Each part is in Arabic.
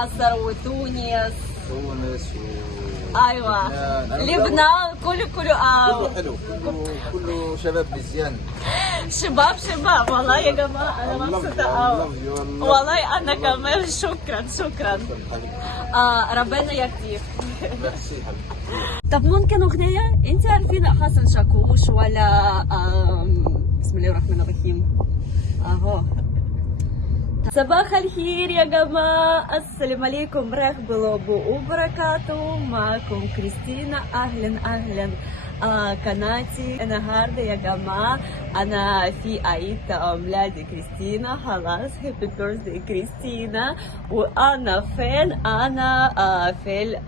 مصر وتونس تونس ايوه لبنان كله كله حلو، كله شباب مزيان. شباب والله يا جماعه انا مبسوطه قوي والله انا كمان شكرا ربنا يكفيك. ميرسي حبيبي. طب ممكن اغنيه انت عارفين حسن شاكوش ولا بسم الله الرحمن الرحيم اهو. صباح الخير يا جماعة، السلام عليكم ورحمة الله وبركاته. معكم كريستينا. أهلا قناتي النهاردة يا جماعة. أنا في عيد ميلاد كريستينا، خلاص هابي بيرثدي كريستينا. وأنا فين؟ أنا في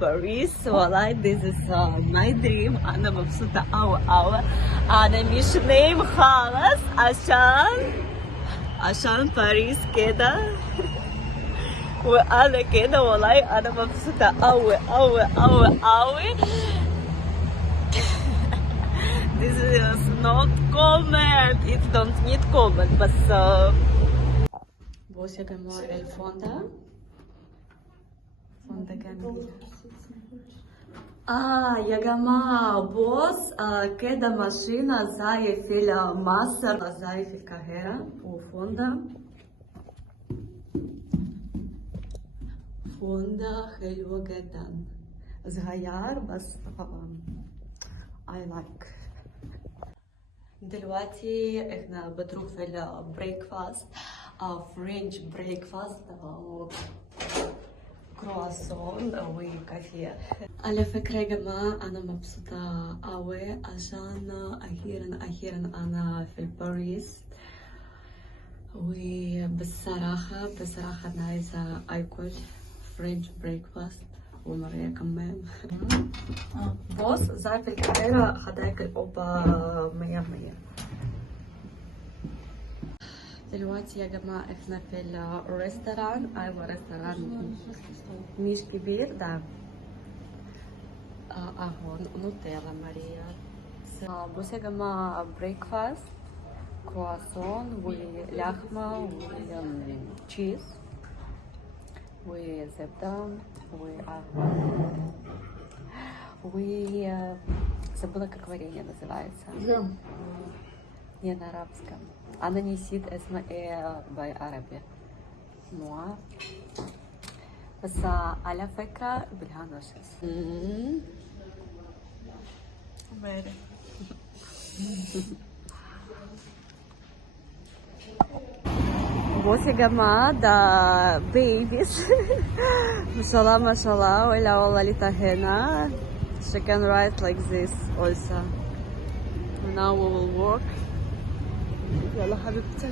باريس. والله this is my dream. أنا مبسوطة أوي. أنا مش نايم خالص عشان باريس كده وانا كده. والله انا مبسوطه قوي. This is not comment, it don't need comment. بس بص يا جماعه الفون ده جميل. يا جماعة بص كده ماشينا زي في مصر زي في القاهرة. وفوندا حلوة جدا، صغير بس I like. دلوقتي احنا بنروح في البريكفاست، فرنش بريكفاست، كرواسون وكافيه. على فكرة يا جماعة أنا مبسوطة أوي عشان أخيرا أنا في باريس. وبصراحة أنا عايزة أكل فرنش بريكفاست وماريا كمان. بص زي في القاهرة هتاكل أوبا 100. دلوقتي يا جماعة احنا في الريستوران. ايوه ريستوران مش كبير ده. اهو نوتيلا ماريا. بصوا يا جماعة بريكفاست، كرواسون ولحمة وتشيز وزبدة وقهوة забыла как варенье называется. Не на арабском. Она несет اسمه بالعربي نوع. بس على فكرة بالهنا والشمس. بص يا جماعة ده بيبيز ما شاء الله ولا والله لتا هنا. She can write like this also. Now we will work. يلا حبيبتي.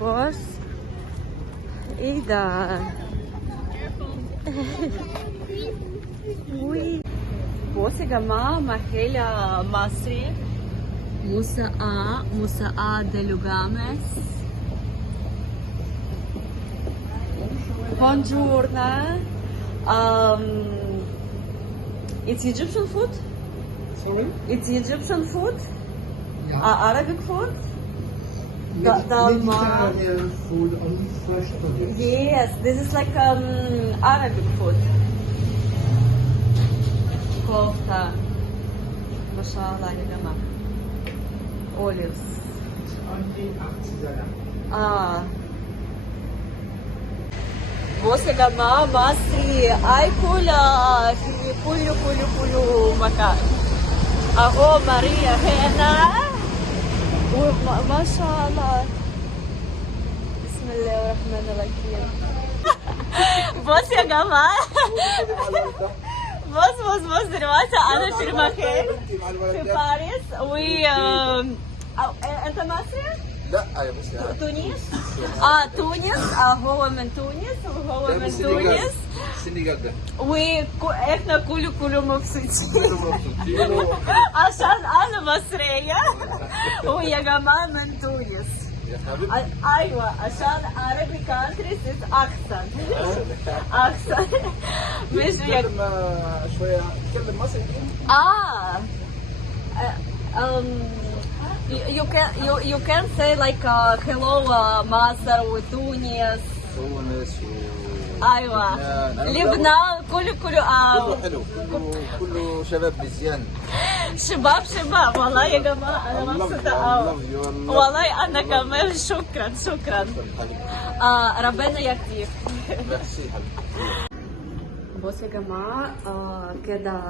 بص ايه ده بص يا جماعة محل مصري مساء دلوجامس. Buongiorno. It's Egyptian food? Sorry? It's Egyptian food? Yeah. Arabic food? Mediterranean food, only fresh produce. Yes, this is like Arabic food. Kofta. MashaAllah ya jama'a. Olives. Only artisanal. بص يا جماعة مصري أكل في كل مكان. أهو ماريا هنا وما شاء الله. بسم الله الرحمن الرحيم. بص يا جماعة بص دلوقتي أنا في المكان في باريس أنت مصري؟ لا يا بصي تونس؟ تونس. هو من تونس وهو من تونس. السنغال ده. واحنا كله مبسوطين عشان انا مصرية ويا جماعة من تونس. يا حبيبي ايوه عشان عربي كانتريز احسن. مش تتكلم شوية تتكلم مصري. You can say like hello Masr وتونس. تونس ايوه لبنان. لبنان كله كله حلو، كله شباب بزيان. شباب والله يا جماعه انا مبسوطه قوي والله انا كمان شكرا ربنا يكفيك. ميرسي حبيبي. بص يا جماعه كده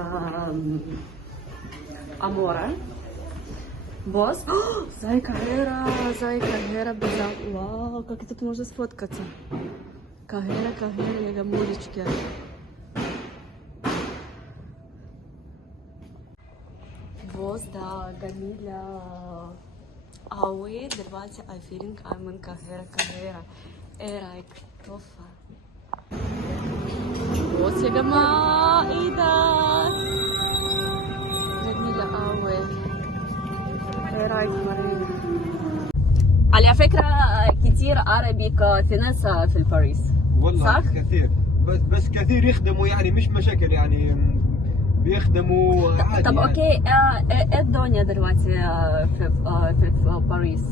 امورا босс, зайка Гера бежал. Вау, как тут можно сфоткаться. Кагера, я гамулечки. Босс, да, Гамиля. Ауи, дервати, I feeling I'm in Кагера. Эрайк, тофа. بص يا جماعة ايه ده؟ جميلة قوي. ايه رايك مريم؟ على فكرة كتير عربي في ناس في باريس والله صح؟ كثير بس كثير يخدموا يعني مش مشاكل يعني بيخدموا عادي. طب يعني. اوكي ايه الدنيا دلوقتي في باريس؟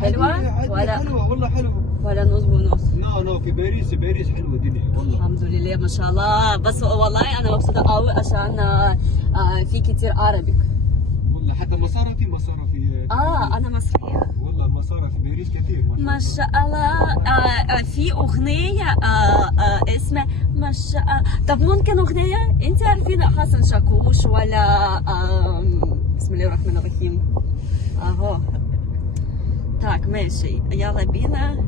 حلوة؟ عادي ولا حلوة والله حلوة. ولا نص ونص؟ نو في باريس حلوة الدنيا والله. الحمد لله ما شاء الله. بس والله انا مبسوطة قوي عشان في كتير عربي. والله حتى مصارى في انا مصرية. والله المصارى في باريس كثير ما شاء الله. في أغنية اسمها ما شاء الله. طب ممكن أغنية أنت عارفين حسن شاكوش ولا بسم الله الرحمن الرحيم أهو. تاك ماشي يلا بينا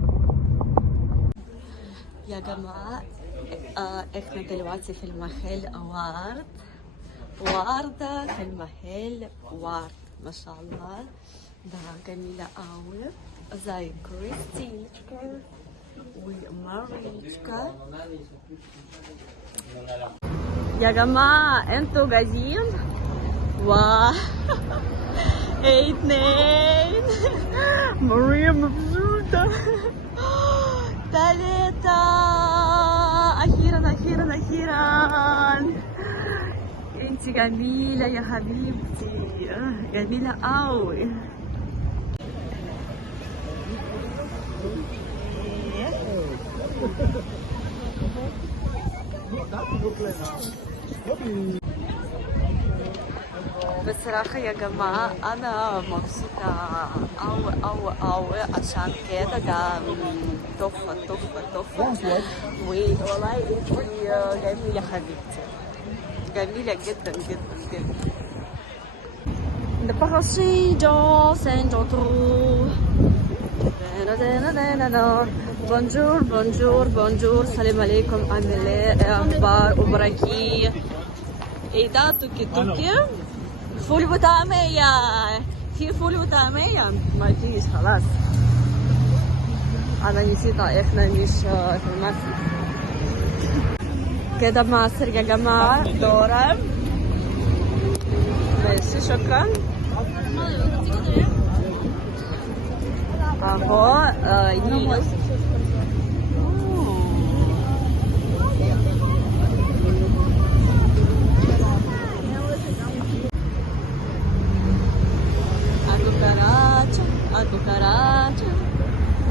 يا جماعة. احنا دلوقتي في المحل وردة في المحل ورد ما شاء الله. ده جميلة قوي زي كريستينشكا ومارينشكا. يا جماعة انتوا جايين اتنين مريم مبسوطة. تلاتة أخيرا انت جميلة يا حبيبتي جميلة قوي. بصراحة يا جماعة أنا مبسوطة أوي عشان كده ده تحفة والله انتي جميلة يا حبيبتي جميلة جدا. De Parasido Saint-Otro. بونجور سلام عليكم عامل ايه اخبار وبراكي. ايه ده توكي فول وطعمية. في فول وطعمية ما فيش خلاص. انا نسيت احنا مش في مصر كده. مصر يا جماعة دورة ماشي شكرا. اهو نيلو Кукарача.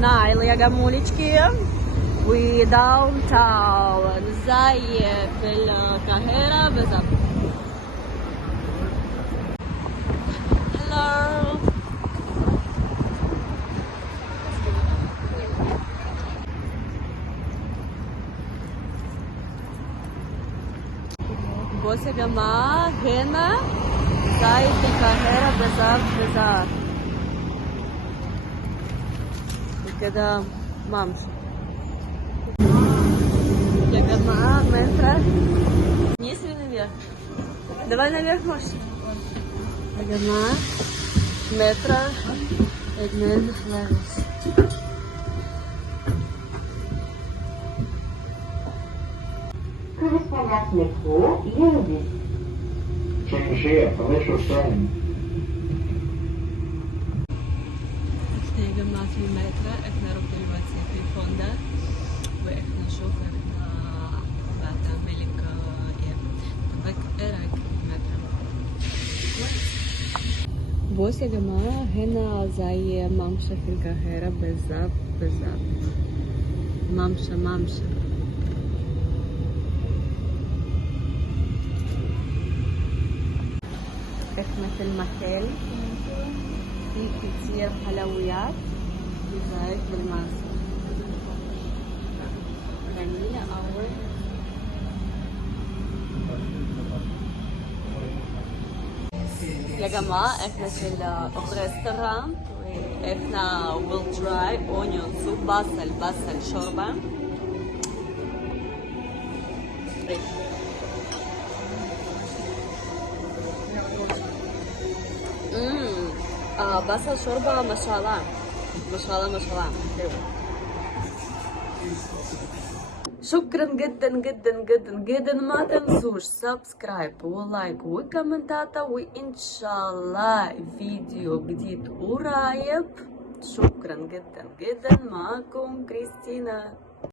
Найл يا جمولتشكي. وداون تاون زي في القاهرة بالظبط. هلو بصوا يا جماعة هنا زي في القاهرة بالظبط كده ممشى يا جماعة метро. Несли наверх. Давай наверх, Маш. يا جماعة метро Edmund Flores. Correspondance métro Yildiz. Changer, хорошо станем. احنا يا جماعة في المترو. احنا رحنا دلوقتي في فوندا واحنا نشوف احنا بعتملك ايه رايك في المترو. بص يا جماعة هنا زي ممشى في القاهرة بالظبط. ممشى احنا في المحل في كتير حلويات زي بالمعسل فانيليا اور يا جماعة احنا في الريستوران احنا will try onion soup بصل شوربة بصل شوربة ما شاء الله ما شاء الله ما شاء الله حلو. شكرا جدا جدا جدا جدا ما تنسوش سبسكرايب ولايك وكومنتات وإن شاء الله فيديو جديد قريب. شكرا جدا جدا معكم كريستينا.